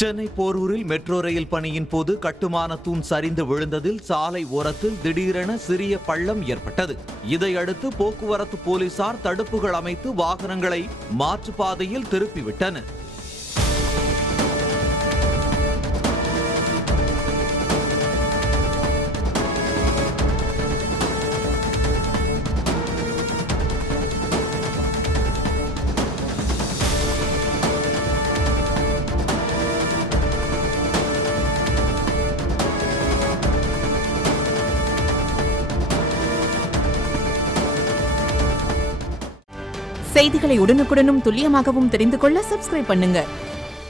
Chennai போரூரில் metro rail பணியின் போது கட்டுமான தூண் சரிந்து விழுந்ததில் சாலை ஓரத்தில் திடீரென சிறிய பள்ளம் ஏற்பட்டது. இதையடுத்து போக்குவரத்து போலீசார் தடுப்புகள் அமைத்து வாகனங்களை மாற்றுப்பாதையில் திருப்பிவிட்டனர். செய்திகளை உடனுக்குடனும் துல்லியமாகவும் தெரிந்து கொள்ள சப்ஸ்கிரைப் பண்ணுங்க.